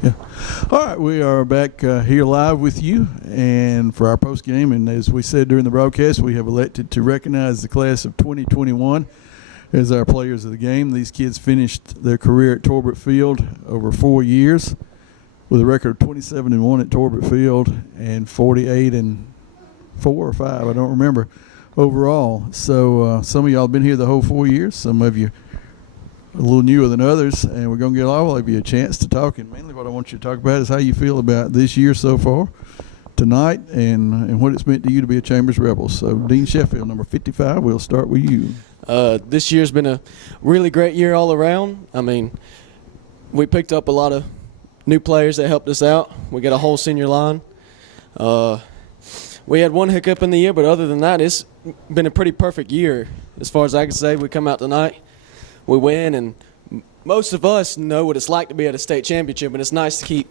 Yeah. All right, we are back here live with you, and for our post game. And as we said during the broadcast, we have elected to recognize the class of 2021 as our players of the game. These kids finished their career at Torbert Field over 4 years with a record of 27-1 at Torbert Field and 48-4 or 5, I don't remember, overall. So some of y'all have been here the whole 4 years. Some of you a little newer than others, and we're going to give all of you a chance to talk. And mainly what I want you to talk about is how you feel about this year so far, tonight, and what it's meant to you to be a Chambers Rebel. So, Dean Sheffield, number 55, we'll start with you. This year's been a really great year all around. I mean, we picked up a lot of new players that helped us out. We got a whole senior line. We had one hiccup in the year, but other than that, it's been a pretty perfect year. As far as I can say, we come out tonight, we win, and most of us know what it's like to be at a state championship, and it's nice to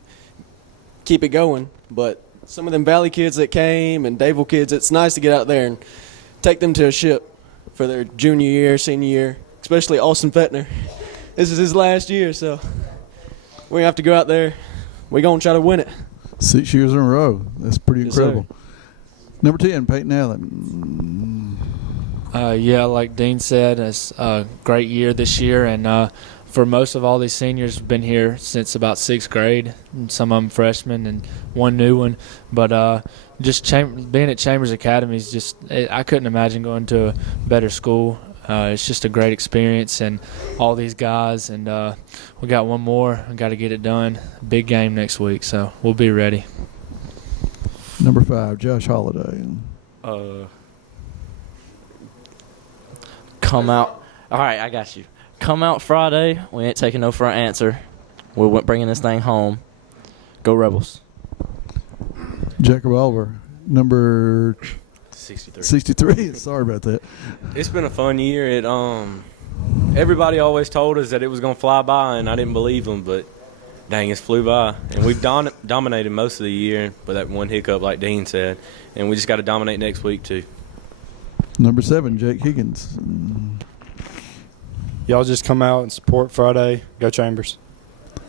keep it going. But some of them Valley kids that came and Davil kids, it's nice to get out there and take them to a ship for their junior year, senior year, especially Austin Fettner. This is his last year, so we have to go out there. We're going to try to win it. 6 years in a row. That's pretty incredible. Sir. Number 10, Peyton Allen. Yeah, like Dean said, it's a great year this year, and for most of all these seniors, been here since about 6th grade. And some of them freshmen and one new one. But just being at Chambers Academy is just I couldn't imagine going to a better school. It's just a great experience, and all these guys, and we got one more. We got to get it done. Big game next week, so we'll be ready. Number 5, Josh Holliday. Come out. All right, I got you. Come out Friday. We ain't taking no for an answer. We're bringing this thing home. Go Rebels. Jacob Oliver, number 63. 63. Sorry about that. It's been a fun year. Everybody always told us that it was going to fly by, and I didn't believe them, but dang, it's flew by. And we've dominated most of the year, but that one hiccup, like Dean said, and we just got to dominate next week too. Number 7, Jake Higgins. Y'all just come out and support Friday. Go Chambers.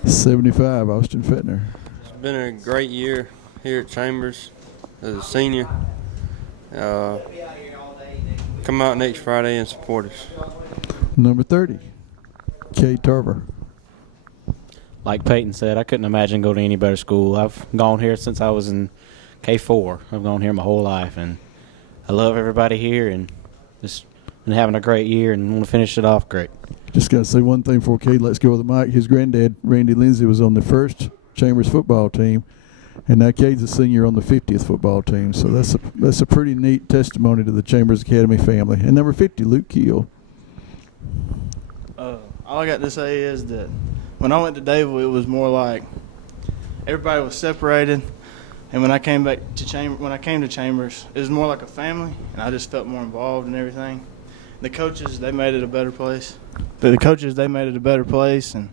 75, Austin Fettner. It's been a great year here at Chambers as a senior. Come out next Friday and support us. Number 30, Kate Tarver. Like Peyton said, I couldn't imagine going to any better school. I've gone here since I was in K4. I've gone here my whole life, and I love everybody here, and just been having a great year, and want to finish it off great. Just got to say one thing before Cade lets go of the mic. His granddad, Randy Lindsay, was on the first Chambers football team, and now Cade's a senior on the 50th football team. So that's a pretty neat testimony to the Chambers Academy family. And number 50, Luke Keel. All I got to say is that when I went to Davil, it was more like everybody was separated. And when I came to Chambers, it was more like a family, and I just felt more involved in everything. The coaches, they made it a better place. And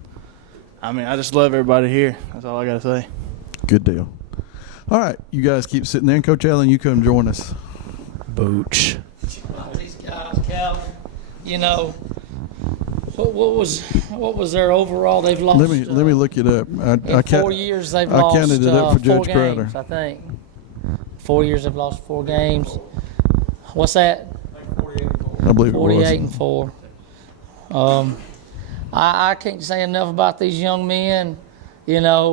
I mean, I just love everybody here. That's all I got to say. Good deal. All right, you guys keep sitting there, and Coach Allen, you come join us. Booch. These guys, Calvin, what was their overall? They've lost. Let me look it up. In 4 years, they've lost. I counted it up for Judge 4 Crowder. games, I think. 4 years, they've lost 4 games. What's that? I believe it was 48-4. I can't say enough about these young men. Their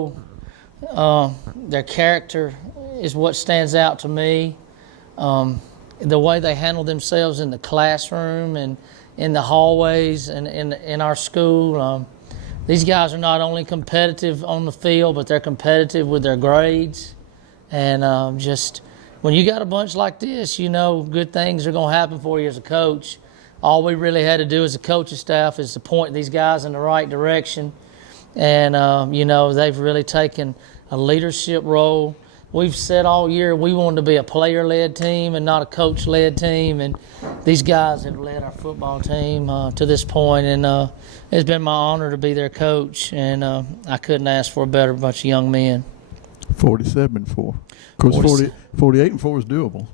character is what stands out to me. The way they handle themselves in the classroom and in the hallways and in our school. These guys are not only competitive on the field, but they're competitive with their grades. And just when you got a bunch like this, good things are going to happen for you as a coach. All we really had to do as a coaching staff is to point these guys in the right direction. And, they've really taken a leadership role. We've said all year we wanted to be a player-led team and not a coach-led team. And these guys have led our football team to this point. And it's been my honor to be their coach. And I couldn't ask for a better bunch of young men. 47 and 4. Of course, 48 and 4 is doable.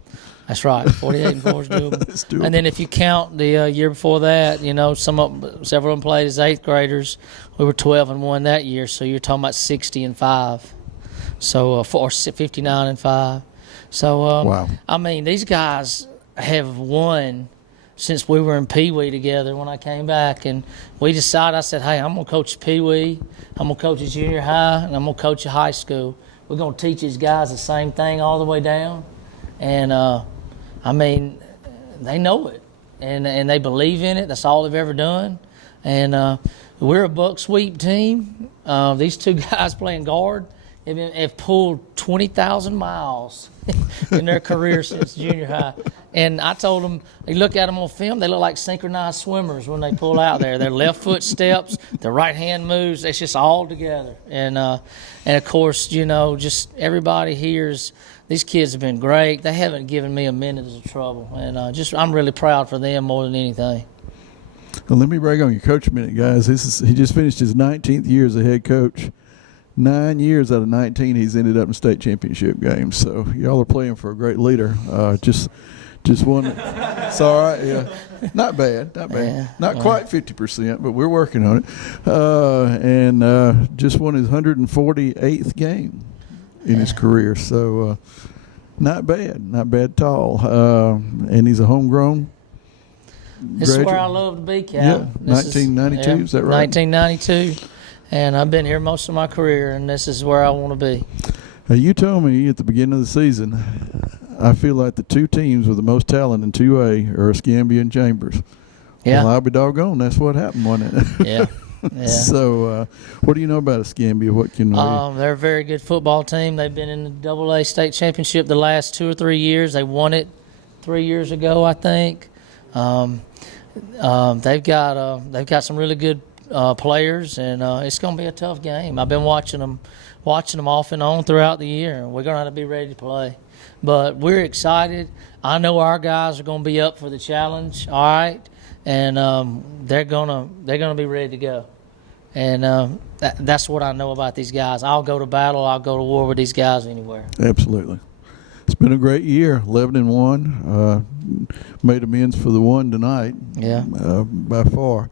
That's right. 48 and 4 is doable. It's doable. And then if you count the year before that, several of them played as 8th graders. We were 12 and 1 that year, so you're talking about 60 and 5. So, or 59 and 5. So, wow. I mean, these guys have won since we were in Pee Wee together when I came back. And we decided, I said, hey, I'm going to coach Pee Wee, I'm going to coach at junior high, and I'm going to coach at high school. We're going to teach these guys the same thing all the way down. And, I mean, they know it, and they believe in it. That's all they've ever done. And we're a buck sweep team. These two guys playing guard have pulled 20,000 miles in their career since junior high. And I told them, you look at them on film, they look like synchronized swimmers when they pull out there. Their left foot steps, their right hand moves. It's just all together. And of course, just everybody hears. These kids have been great. They haven't given me a minute of trouble, and I'm really proud for them more than anything. Well, let me brag on your coach a minute, guys. He just finished his 19th year as a head coach. 9 years out of 19, he's ended up in state championship games. So y'all are playing for a great leader. Just one. It's all right. Yeah, not bad. Yeah, not quite 50%, but we're working on it. And just won his 148th game in his career, so not bad at all. And he's a homegrown This is where I love to be, Cal. Yeah, 1992, is that right? 1992, and I've been here most of my career, and this is where I want to be. Now, you told me at the beginning of the season, I feel like the two teams with the most talent in 2A are Escambia and Chambers. Yeah. Well, I'll be doggone. That's what happened, wasn't it? Yeah. Yeah. So, what do you know about Escambia? What can they're a very good football team. They've been in the AA state championship the last 2 or 3 years. They won it 3 years ago, I think. They've got some really good players, and it's going to be a tough game. I've been watching them off and on throughout the year, and we're going to have to be ready to play. But we're excited. I know our guys are going to be up for the challenge. All right. And they're gonna be ready to go, and that's what I know about these guys. I'll go to battle. I'll go to war with these guys anywhere. Absolutely, it's been a great year. 11 and 1, made amends for the one tonight. Yeah, by far,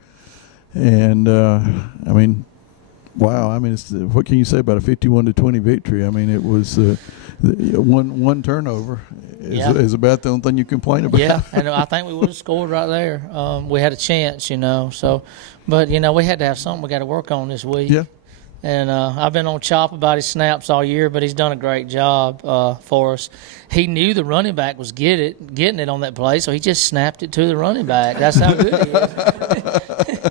and I mean, wow. I mean, what can you say about a 51-20 victory? I mean, it was one turnover. Is about the only thing you complain about. Yeah, and I think we would have scored right there. We had a chance, So, but we had to have something we got to work on this week. Yeah. And I've been on Chop about his snaps all year, but he's done a great job for us. He knew the running back was getting it on that play, so he just snapped it to the running back. That's how good he is.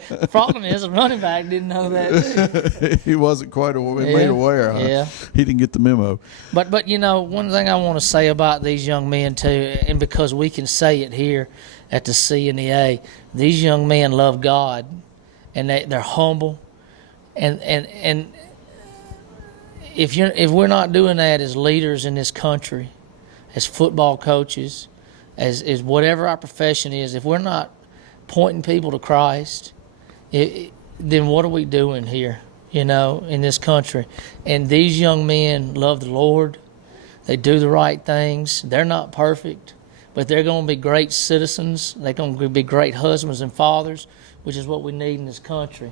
The problem is the running back didn't know that too. He wasn't quite made aware. Huh? Yeah. He didn't get the memo. But one thing I want to say about these young men too, and because we can say it here at the C and the A, these young men love God, and they're humble. And if we're not doing that as leaders in this country, as football coaches, as whatever our profession is, if we're not pointing people to Christ, then what are we doing here, in this country? And these young men love the Lord. They do the right things. They're not perfect, but they're going to be great citizens. They're going to be great husbands and fathers, which is what we need in this country.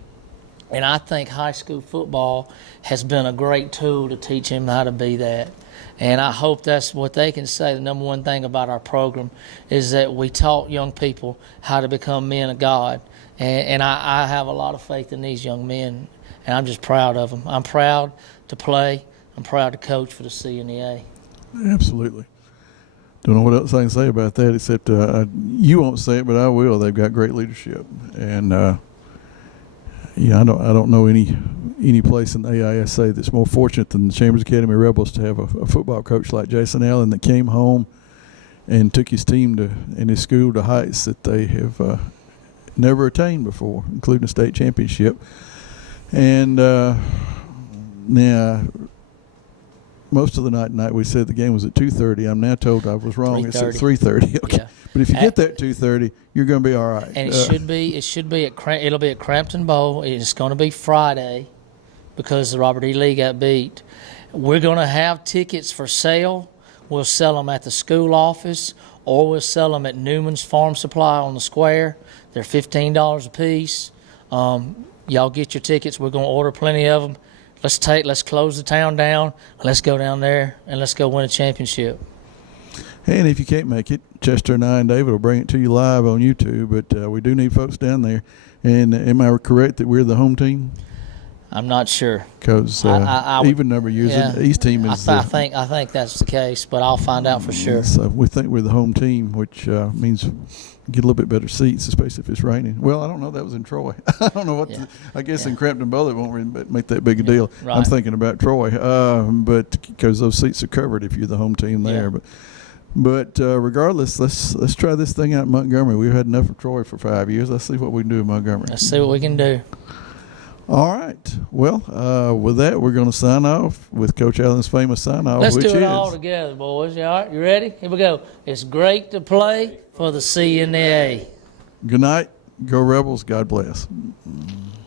And I think high school football has been a great tool to teach him how to be that. And I hope that's what they can say. The number one thing about our program is that we taught young people how to become men of God. And I have a lot of faith in these young men, and I'm just proud of them. I'm proud to play. I'm proud to coach for the C and the A. Absolutely. Don't know what else I can say about that except you won't say it, but I will. They've got great leadership. And yeah, I don't know any place in the AISA that's more fortunate than the Chambers Academy Rebels to have a football coach like Jason Allen that came home and took his team and his school to heights that they have never attained before, including a state championship. And now, most of the night tonight we said the game was at 2:30. I'm now told I was wrong. It's at 3:30. Okay. Yeah. But if you get that 2:30, you're going to be all right. And it'll be at Crampton Bowl. It's going to be Friday because the Robert E. Lee got beat. We're going to have tickets for sale. We'll sell them at the school office, or we'll sell them at Newman's Farm Supply on the square. They're $15 a piece. Y'all get your tickets. We're going to order plenty of them. Let's close the town down. Let's go down there and let's go win a championship. And if you can't make it, Chester and I and David will bring it to you live on YouTube. But we do need folks down there. And am I correct that we're the home team? I'm not sure. Because even number of years, the East team is. I think that's the case, but I'll find out for sure. So we think we're the home team, which means get a little bit better seats, especially if it's raining. Well, I don't know. That was in Troy. I don't know what. Yeah. I guess in Crampton Bowl it won't really make that big a deal. Right. I'm thinking about Troy, but because those seats are covered if you're the home team there. Yeah. But regardless, let's try this thing out in Montgomery. We've had enough of Troy for 5 years. Let's see what we can do in Montgomery. Let's see what we can do. All right. Well, with that, we're going to sign off with Coach Allen's famous sign-off, Let's which do it is all together, boys. All right, you ready? Here we go. It's great to play for the C and the A. Good night. Go Rebels. God bless.